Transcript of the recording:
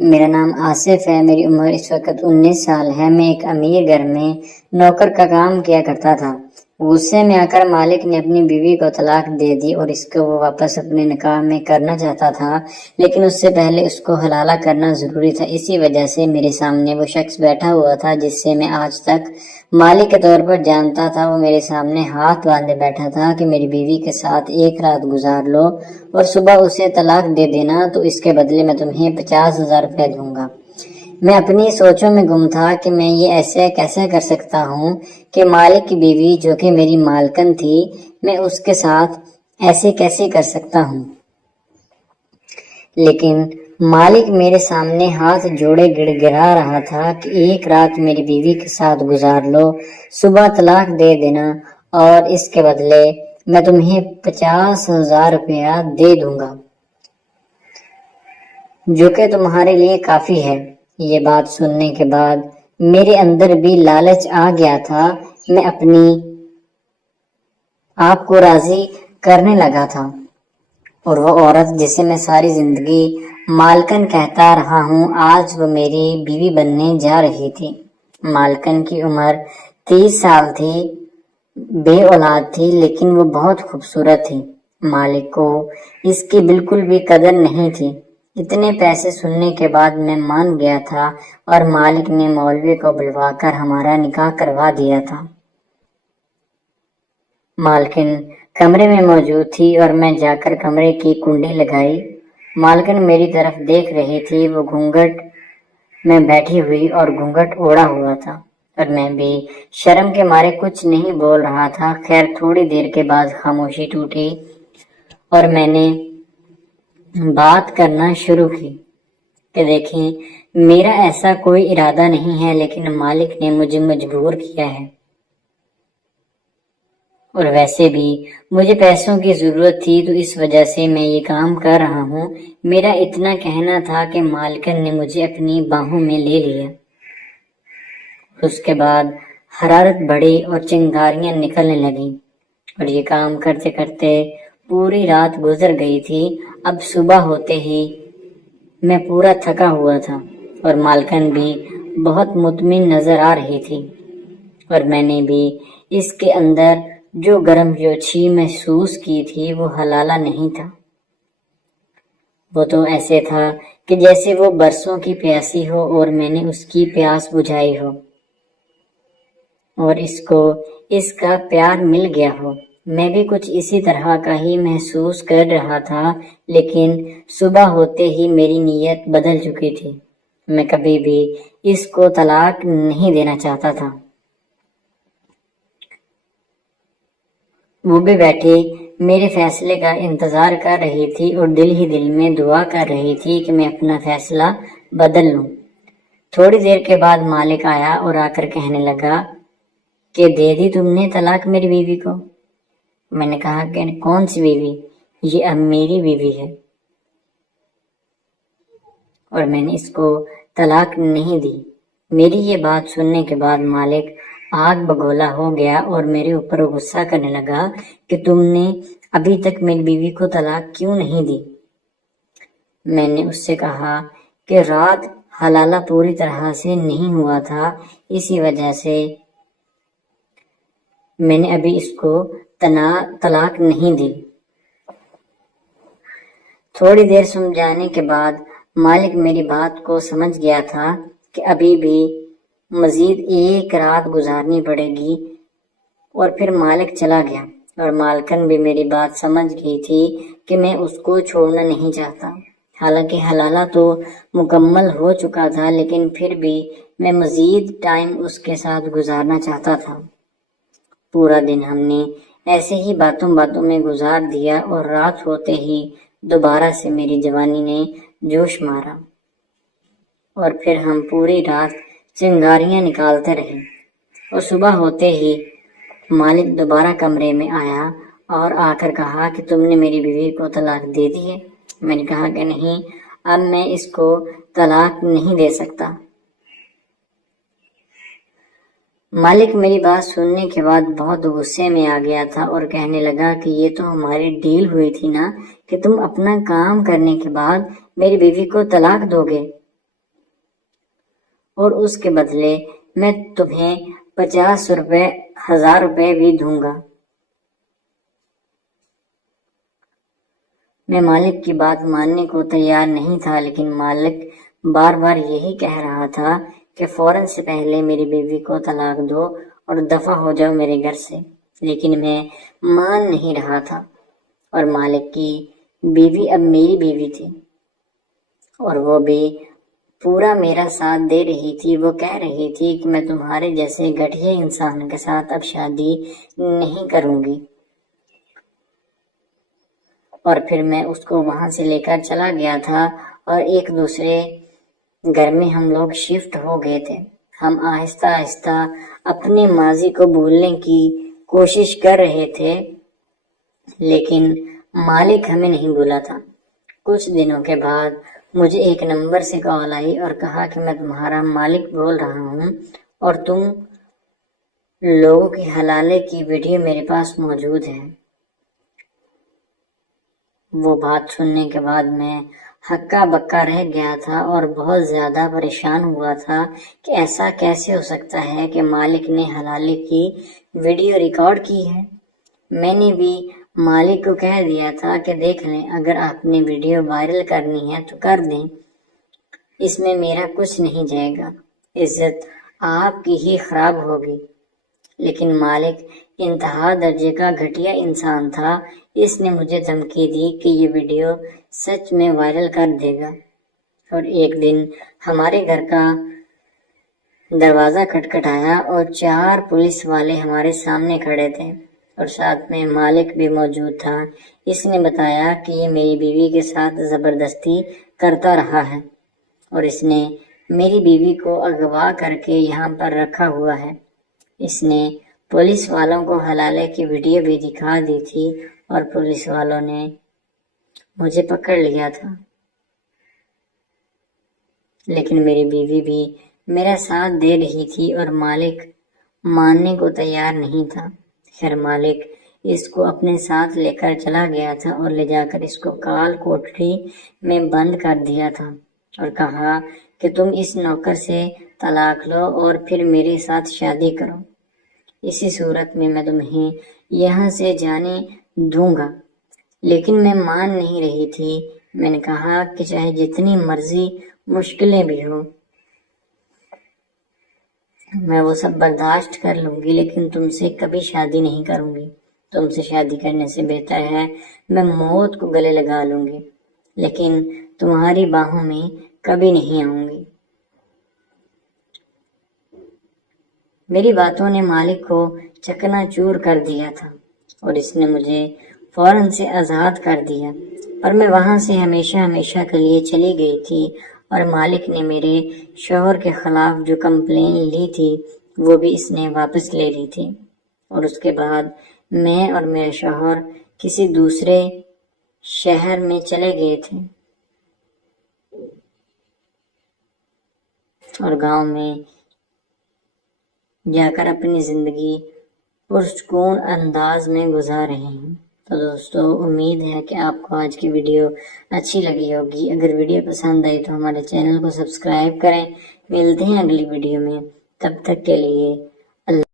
میرا نام آصف ہے، میری عمر اس وقت 19 سال ہے۔ میں ایک امیر گھر میں نوکر کا کام کیا کرتا تھا۔ غصے میں آ کر مالک نے اپنی بیوی کو طلاق دے دی اور اس کو وہ واپس اپنے نکاح میں کرنا چاہتا تھا، لیکن اس سے پہلے اس کو حلالہ کرنا ضروری تھا۔ اسی وجہ سے میرے سامنے وہ شخص بیٹھا ہوا تھا جس سے میں آج تک مالک کے طور پر جانتا تھا۔ وہ میرے سامنے ہاتھ باندھے بیٹھا تھا کہ میری بیوی کے ساتھ ایک رات گزار لو اور صبح اسے طلاق دے دینا تو اس کے بدلے میں تمہیں 50,000 روپے دوں گا۔ میں اپنی سوچوں میں گم تھا کہ میں یہ ایسے کیسے کر سکتا ہوں کہ مالک کی بیوی جو کہ میری مالکن تھی، میں اس کے ساتھ ایسے کیسے کر سکتا ہوں۔ لیکن مالک میرے سامنے ہاتھ جوڑے گڑ گڑا رہا تھا کہ ایک رات میری بیوی کے ساتھ گزار لو، صبح طلاق دے دینا اور اس کے بدلے میں تمہیں 50,000 روپیہ دے دوں گا، جو کہ تمہارے لیے کافی ہے۔ یہ بات سننے کے بعد میرے اندر بھی لالچ آ گیا تھا۔ میں اپنی آپ کو راضی کرنے لگا تھا، اور وہ عورت جسے میں ساری زندگی مالکن کہتا رہا ہوں، آج وہ میری بیوی بننے جا رہی تھی۔ مالکن کی عمر 30 سال تھی، بے اولاد تھی، لیکن وہ بہت خوبصورت تھی۔ مالک کو اس کی بالکل بھی قدر نہیں تھی۔ اتنے پیسے سننے کے بعد میں مان گیا تھا اور مالک نے مولوی کو بلوا کر ہمارا نکاح کروا دیا تھا۔ مالکن کمرے میں موجود تھی اور میں جا کر کمرے کی کنڈی لگائی۔ مالکن میری طرف دیکھ رہی تھی۔ وہ گھونگھٹ میں بیٹھی ہوئی اور گھونگھٹ اوڑا ہوا تھا، اور میں بھی شرم کے مارے کچھ نہیں بول رہا تھا۔ خیر تھوڑی دیر کے بعد خاموشی ٹوٹی اور میں نے بات کرنا شروع کی کہ دیکھیں، میرا ایسا کوئی ارادہ نہیں ہے، لیکن مالک نے مجھے مجبور کیا ہے، اور ویسے بھی مجھے پیسوں کی ضرورت تھی تو اس وجہ سے میں یہ کام کر رہا ہوں۔ میرا اتنا کہنا تھا کہ مالکن نے مجھے اپنی باہوں میں لے لیا۔ اس کے بعد حرارت بڑھی اور چنگاریاں نکلنے لگیں، اور یہ کام کرتے کرتے پوری رات گزر گئی تھی۔ اب صبح ہوتے ہی میں پورا تھکا ہوا تھا اور مالکن بھی بہت مطمئن نظر آ رہی تھی، اور میں نے بھی اس کے اندر جو گرم جوشی محسوس کی تھی وہ حلالہ نہیں تھا۔ وہ تو ایسے تھا کہ جیسے وہ برسوں کی پیاسی ہو اور میں نے اس کی پیاس بجھائی ہو اور اس کو اس کا پیار مل گیا ہو۔ میں بھی کچھ اسی طرح کا ہی محسوس کر رہا تھا، لیکن صبح ہوتے ہی میری نیت بدل چکی تھی۔ میں کبھی بھی اس کو طلاق نہیں دینا چاہتا تھا۔ وہ بھی بیٹھی میرے فیصلے کا انتظار کر رہی تھی اور دل ہی دل میں دعا کر رہی تھی کہ میں اپنا فیصلہ بدل لوں۔ تھوڑی دیر کے بعد مالک آیا اور آ کر کہنے لگا کہ دے دی تم نے طلاق میری بیوی کو؟ میں نے کہا کہ کون سی بیوی؟ یہ اب میری بیوی ہے اور میں نے اس کو طلاق نہیں دی۔ میری یہ بات سننے کے بعد مالک آگ بگولا ہو گیا اور میرے اوپر غصہ کرنے لگا کہ تم نے ابھی تک میری بیوی کو طلاق کیوں نہیں دی؟ میں نے اس سے کہا کہ رات حلالہ پوری طرح سے نہیں ہوا تھا، اسی وجہ سے میں نے ابھی اس کو طلاق نہیں دی۔ تھوڑی دیر سمجھانے کے بعد مالک میری بات کو سمجھ گیا تھا کہ ابھی بھی مزید ایک رات گزارنی پڑے گی، اور پھر مالک چلا گیا، اور مالکن بھی میری بات سمجھ گئی تھی کہ میں اس کو چھوڑنا نہیں چاہتا۔ حالانکہ حلالہ تو مکمل ہو چکا تھا، لیکن پھر بھی میں مزید ٹائم اس کے ساتھ گزارنا چاہتا تھا۔ پورا دن ہم نے ایسے ہی باتوں میں گزار دیا، اور رات ہوتے ہی دوبارہ سے میری جوانی نے جوش مارا، اور پھر ہم پوری رات چنگاریاں نکالتے رہے، اور صبح ہوتے ہی مالک دوبارہ کمرے میں آیا اور آ کر کہا کہ تم نے میری بیوی کو طلاق دے دی ہے؟ میں نے کہا کہ نہیں، اب میں اس کو طلاق نہیں دے سکتا۔ مالک میری بات سننے کے بعد بہت غصے میں آ گیا تھا اور کہنے لگا کہ یہ تو ہماری ڈیل ہوئی تھی نا کہ تم اپنا کام کرنے کے بعد میری بیوی کو طلاق دو گے۔ اور اس کے بدلے میں تمہیں 50 روپے 1000 روپے بھی دوں گا۔ میں مالک کی بات ماننے کو تیار نہیں تھا، لیکن مالک بار بار یہی کہہ رہا تھا کہ فوراً سے پہلے میری بیوی کو طلاق دو اور دفع ہو جاؤ میرے گھر سے، لیکن میں مان نہیں رہا تھا۔ اور مالک کی بیوی اب میری بیوی تھی اور وہ بھی پورا میرا ساتھ دے رہی تھی۔ وہ کہہ رہی تھی کہ میں تمہارے جیسے گھٹیا انسان کے ساتھ اب شادی نہیں کروں گی۔ اور پھر میں اس کو وہاں سے لے کر چلا گیا تھا اور ایک دوسرے گھر میں ہم لوگ شفٹ ہو گئے تھے۔ ہم آہستہ آہستہ اپنے ماضی کو بھولنے کی کوشش کر رہے تھے، لیکن مالک ہمیں نہیں بھولا تھا۔ کچھ دنوں کے بعد مجھے ایک نمبر سے کال آئی اور کہا کہ میں تمہارا مالک بول رہا ہوں اور تم لوگوں کی حلالے کی ویڈیو میرے پاس موجود ہے۔ وہ بات سننے کے بعد میں ہکا بکا رہ گیا تھا اور بہت زیادہ پریشان ہوا تھا کہ ایسا کیسے ہو سکتا ہے کہ مالک نے حلالے کی ویڈیو ریکارڈ کی ہے۔ میں نے بھی مالک کو کہہ دیا تھا کہ دیکھ لیں، اگر آپ نے ویڈیو وائرل کرنی ہے تو کر دیں، اس میں میرا کچھ نہیں جائے گا، عزت آپ کی ہی خراب ہوگی۔ لیکن مالک انتہا درجے کا گھٹیا انسان تھا۔ اس نے مجھے دھمکی دی کہ یہ ویڈیو سچ میں وائرل کر دے گا۔ اور ایک دن ہمارے گھر کا دروازہ کھٹکھٹایا اور 4 پولیس والے ہمارے سامنے کھڑے تھے اور ساتھ میں مالک بھی موجود تھا۔ اس نے بتایا کہ یہ میری بیوی کے ساتھ زبردستی کرتا رہا ہے اور اس نے میری بیوی کو اغوا کر کے یہاں پر رکھا ہوا ہے۔ اس نے پولیس والوں کو حلالے کی ویڈیو بھی دکھا دی تھی اور پولیس والوں نے مجھے پکڑ لیا تھا، لیکن میری بیوی بھی میرا ساتھ دے رہی تھی اور مالک ماننے کو تیار نہیں تھا۔ خیر مالک اس کو اپنے ساتھ لے کر چلا گیا تھا اور لے جا کر اس کو کال کوٹری میں بند کر دیا تھا اور کہا کہ تم اس نوکر سے طلاق لو اور پھر میرے ساتھ شادی کرو، اسی صورت میں میں تمہیں یہاں سے جانے دوں گا۔ لیکن میں مان نہیں رہی تھی۔ میں نے کہا کہ چاہے جتنی مرضی مشکلیں بھی ہوں میں وہ سب برداشت کر لوں گی، لیکن تم سے کبھی شادی نہیں کروں گی۔ تم سے شادی کرنے سے بہتر ہے میں موت کو گلے لگا لوں گی، لیکن تمہاری باہوں میں کبھی نہیں آؤں گی۔ میری باتوں نے مالک کو چکنا چور کر دیا تھا اور اس نے مجھے فوراً سے آزاد کر دیا اور میں وہاں سے ہمیشہ کے لیے چلی گئی تھی۔ اور مالک نے میرے شوہر کے خلاف جو کمپلین لی تھی وہ بھی اس نے واپس لے لی تھی، اور اس کے بعد میں اور میرے شوہر کسی دوسرے شہر میں چلے گئے تھے اور گاؤں میں جا کر اپنی زندگی پرسکون انداز میں گزار رہے ہیں۔ تو دوستو امید ہے کہ آپ کو آج کی ویڈیو اچھی لگی ہوگی۔ اگر ویڈیو پسند آئی تو ہمارے چینل کو سبسکرائب کریں۔ ملتے ہیں اگلی ویڈیو میں، تب تک کے لیے اللہ